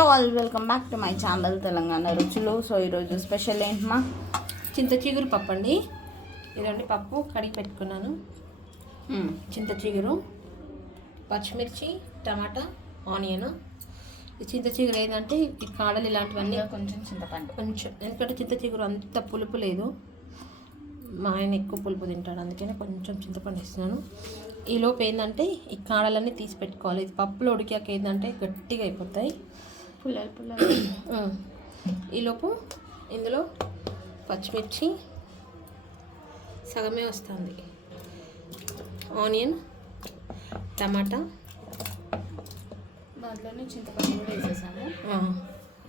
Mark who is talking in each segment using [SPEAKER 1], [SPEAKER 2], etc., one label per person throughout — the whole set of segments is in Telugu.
[SPEAKER 1] Hello all welcome back to my channel Telangana రుచులు. సో ఈరోజు స్పెషల్ ఏంటమ్మా
[SPEAKER 2] చింత చిగురు పప్పు అండి. ఇదండి పప్పు కడిగి పెట్టుకున్నాను. చింత చిగురు పచ్చిమిర్చి టమాటా ఆనియన్. ఈ చింత చిగురు ఏంటంటే ఈ కాడలు ఇలాంటివన్నీ
[SPEAKER 1] కొంచెం చింతపండు.
[SPEAKER 2] కొంచెం ఎందుకంటే చింత చిగురు అంత పులుపు లేదు. మా ఆయన ఎక్కువ పులుపు తింటాడు అందుకనే కొంచెం చింతపండు ఇస్తున్నాను ఈ లోపు ఏంటంటే ఈ కాడలన్నీ తీసి పెట్టుకోవాలి. ఇది పప్పులో ఉడికాక ఏంటంటే గట్టిగా అయిపోతాయి.
[SPEAKER 1] పుల్లలు పుల్లలు.
[SPEAKER 2] ఈలోపు ఇందులో పచ్చిమిర్చి సగమే వస్తుంది. Onion tomato.
[SPEAKER 1] దాంట్లోనే చింతపండు కూడా వేసేసాము.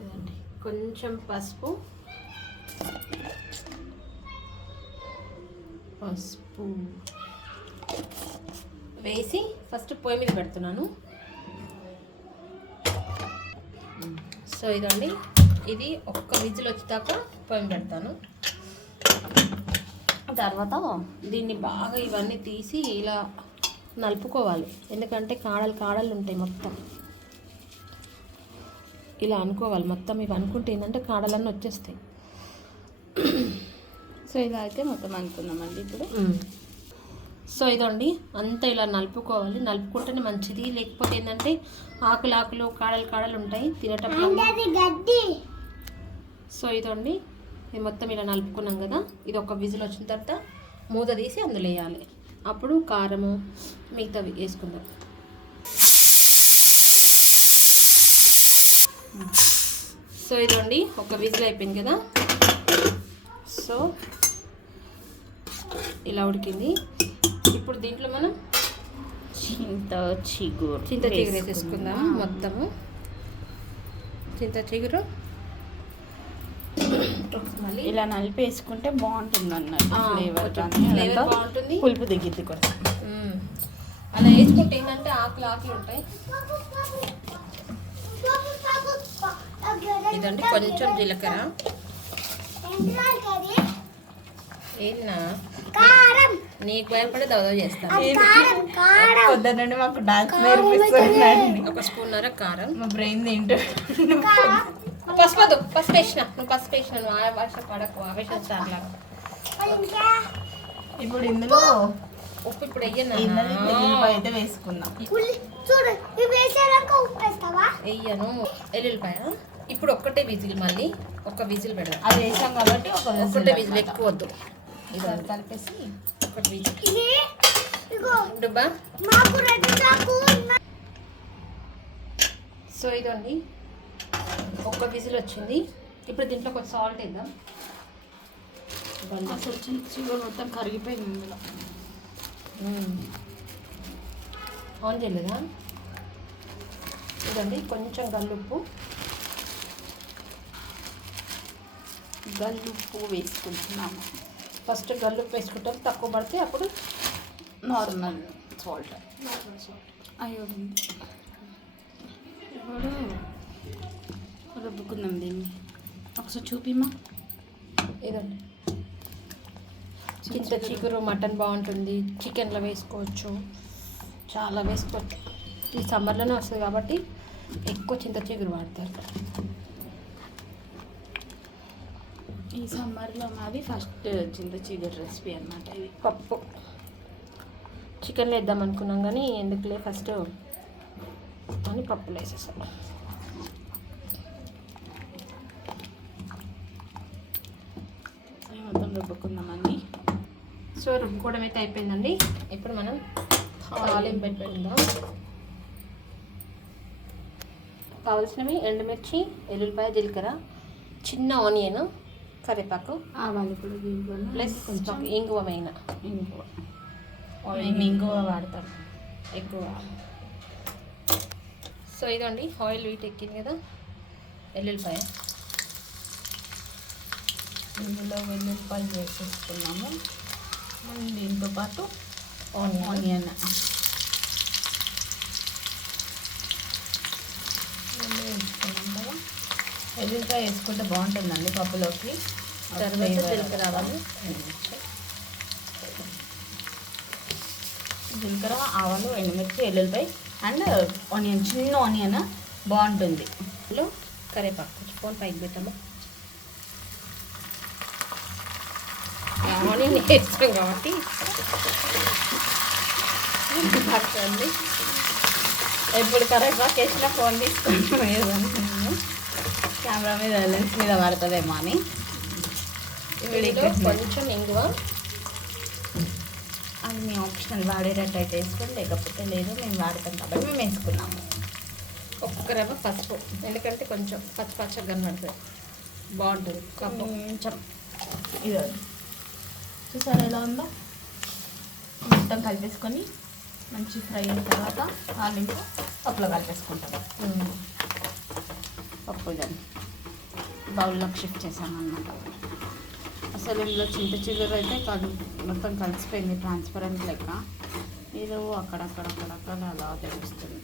[SPEAKER 2] ఇదండి. కొంచెం పసుపు. పసుపు. వేసి ఫస్ట్ పొయ్యి మీద పెడుతున్నాను. సో ఇదండి. ఇది ఒక్క విజిల్ వచ్చేదాకా పొయ్యి పెడతాను. తర్వాత దీన్ని బాగా ఇవన్నీ తీసి ఇలా నలుపుకోవాలి. ఎందుకంటే కాడలు కాడలు ఉంటాయి మొత్తం. ఇలా అనుకోవాలి. మొత్తం ఇవి అనుకుంటే ఏంటంటే కాడలన్నీ వచ్చేస్తాయి.
[SPEAKER 1] సో ఇలా అయితే మొత్తం అనుకున్నామండి ఇప్పుడు.
[SPEAKER 2] సో ఇదండి అంతా ఇలా నలుపుకోవాలి. నలుపుకుంటేనే మంచిది. లేకపోతే ఏంటంటే ఆకులు ఆకులు కాడలు కాడలు ఉంటాయి తినేటప్పుడు. సో ఇదండి ఇది మొత్తం ఇలా నలుపుకున్నాం కదా. ఇది ఒక విజిల్ వచ్చిన తర్వాత మూత తీసి అందులో వేయాలి. అప్పుడు కారము మిగతావి వేసుకుందాం. సో ఇదండి ఒక విజిల్ అయిపోయింది కదా. సో ఇలా ఉడికింది. ఇప్పుడు దీంట్లో మనం
[SPEAKER 1] చింత చిగురు
[SPEAKER 2] చింత చిగురు వేసేసుకుందాం మొత్తము. చింత చిగురు.
[SPEAKER 1] ఇలా నలిపి వేసుకుంటే బాగుంటుంది అన్నట్టు ఫ్లేవర్
[SPEAKER 2] బాగుంటుంది.
[SPEAKER 1] పులుపు దిగిద్ది కూడా.
[SPEAKER 2] అలా వేసుకుంటే ఏంటంటే ఆకులు ఆకులు ఉంటాయి. ఇదండి కొంచెం జీలకర్ర. ఏంటినా నీకు భయపడే దవదవ చేస్తాను.
[SPEAKER 1] పొద్దున్న నుండి మాకు డాన్స్
[SPEAKER 2] ఒక స్పూన్నర కారం.
[SPEAKER 1] మా బ్రెయిన్ తింటూ
[SPEAKER 2] పసుపు వద్దు, పసుపు వేసిన. నువ్వు పసుపు వేసిన నువ్వు ఆవేశ పడకు ఆవేశం
[SPEAKER 1] ఇప్పుడు ఇందులో
[SPEAKER 2] ఉప్పు. ఇప్పుడు వెయ్యను?
[SPEAKER 1] అయితే వేసుకుందాం.
[SPEAKER 3] చూడు
[SPEAKER 2] వెయ్యను. ఎల్లుల్లిపాయ ఇప్పుడు ఒక్కటే విజిల్ మళ్ళీ. ఒక విజిల్ పెడదాం.
[SPEAKER 1] అది వేసాం కాబట్టి ఒక
[SPEAKER 2] ఒకటే విజిల్ ఎక్కువ వద్దు.
[SPEAKER 1] కలిపేసి
[SPEAKER 2] డుబ్బా.
[SPEAKER 3] చాకు
[SPEAKER 2] సో ఇదండి. ఒక్క విజిల్ వచ్చింది. ఇప్పుడు దీంట్లో కొంచెం సాల్ట్ వేద్దాం.
[SPEAKER 1] అసలు చిగురు మొత్తం కరిగిపోయింది ఇందులో.
[SPEAKER 2] ఆన్ చేయలేదా? ఇదండి కొంచెం గల్లుప్పు.
[SPEAKER 1] గల్లుప్పు వేసుకుంటున్నాము.
[SPEAKER 2] ఫస్ట్ గల్లుప్పు వేసుకుంటాం. తక్కువ పడితే అప్పుడు
[SPEAKER 1] నార్మల్ సాల్ట్. అయ్యో. ఇప్పుడు రుబ్బుకుందాం దీన్ని. ఒకసారి చూపిమా
[SPEAKER 2] ఇదండి. చింత చిగురు మటన్ బాగుంటుంది. చికెన్లో వేసుకోవచ్చు. చాలా వేసుకోవచ్చు. ఈ సమ్మర్లోనే వస్తుంది కాబట్టి ఎక్కువ చింత చిగురు వాడతారు.
[SPEAKER 1] ఈ సమ్మర్లో మాది ఫస్ట్ చింత చీదర్ రెసిపీ అన్నమాట ఇది.
[SPEAKER 2] పప్పు. చికెన్లో వేద్దాం అనుకున్నాం కానీ ఎందుకులే ఫస్ట్ అని పప్పులు వేసేసాం.
[SPEAKER 1] మొత్తం రుబ్బుకుందామండి
[SPEAKER 2] సో రుబ్బుకోవడం అయితే అయిపోయిందండి. ఇప్పుడు మనం తాలింపు పెట్టుకుందాం. కావలసినవి ఎండుమిర్చి ఎల్లుల్లిపాయ జీలకర్ర చిన్న ఆనియన్ కరివేపాకు
[SPEAKER 1] ఆవాలు కూడా దీంట్లో
[SPEAKER 2] ప్లస్ కొంచెం ఇంగువ మెయిన్.
[SPEAKER 1] ఇంకో మేము ఇంకో వాడతాం.
[SPEAKER 2] ఎక్కువ. సో ఇదండి ఆయిల్ వీట్ ఎక్కింది కదా. ఎల్లుల్లిపాయ
[SPEAKER 1] ఇందులో వెల్లుల్లిపాయలు వేసేసుకున్నాము. దీంతో పాటు
[SPEAKER 2] ఆనియన్
[SPEAKER 1] ఆనియన్ వెల్లుల్లిపాయ వేసుకుంటే బాగుంటుందండి పప్పులోకి.
[SPEAKER 2] తర్వాత జీలకర్ర ఆవాలు
[SPEAKER 1] జీలకర్ర ఆవాలు ఎండుమిర్చి వెల్లుల్లిపాయ అండ్ ఆనియన్ చిన్న ఆనియన్ బాగుంటుంది.
[SPEAKER 2] లో కరేపాకు. కొంచెం ఫోన్ పైకి పెట్టాము ఆనియన్ వేస్తాం కాబట్టి. పడుతుంది
[SPEAKER 1] ఎప్పుడు కరేపాకు వేసిన ఫోన్ తీసుకుంటాం కెమెరా మీద లెన్స్ మీద పడుతుందేమో అని.
[SPEAKER 2] కొంచెం ఇంగువ.
[SPEAKER 1] అది మేము ఆప్షనల్ వాడేటట్టు అయితే వేసుకుని లేకపోతే లేదు మేము వాడతాం కాబట్టి మేము వేసుకున్నాము.
[SPEAKER 2] ఒక్క రవ్వ పసుపు ఎందుకంటే కొంచెం పచ్చి పచ్చగా కనబడుతుంది బాగుంటుంది
[SPEAKER 1] కొంచెం ఇది చూసారా ఎలా ఉందో? మొత్తం కలిపేసుకొని మంచి ఫ్రై అయిన తర్వాత తాలింపు పప్పులో కలిపేసుకుంటాం. పప్పు దాన్ని బౌల్లోకి షిఫ్ట్ చేశాను అనమాట అసలు ఇందులో చింత చిగురు అయితే కల్ మొత్తం కలిసిపోయింది ట్రాన్స్పరెంట్ లెక్క. ఇది అక్కడక్కడక్కడక్కడ అలా తెలుస్తుంది.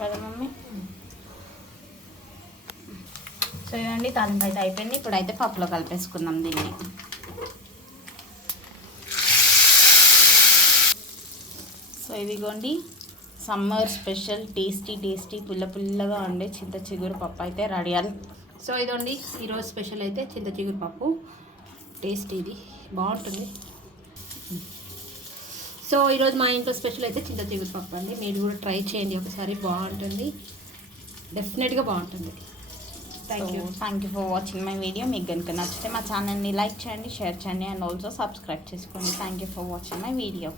[SPEAKER 1] కదా మమ్మీ? సో ఇదండి తాలింపు అయితే అయిపోయింది. ఇప్పుడైతే పప్పులో కలిపేసుకుందాం దీన్ని. సో ఇదిగోండి సమ్మర్ స్పెషల్ టేస్టీ టేస్టీ పుల్ల పుల్లగా ఉండే చింత చిగురు పప్పు అయితే రెడీ అని
[SPEAKER 2] సో ఇదండి ఈరోజు స్పెషల్ అయితే చింత చిగురు పప్పు. టేస్ట్ ఇది బాగుంటుంది. సో ఈరోజు మా ఇంట్లో స్పెషల్ అయితే చింత చిగురు పప్పు అండి. మీరు కూడా ట్రై చేయండి ఒకసారి బాగుంటుంది. డెఫినెట్గా బాగుంటుంది.
[SPEAKER 1] Thank you thank you for watching my video మీకు కనుక నచ్చితే మా ఛానల్ని లైక్ చేయండి షేర్ చేయండి అండ్ ఆల్సో సబ్స్క్రైబ్ చేసుకోండి. Thank you for watching my video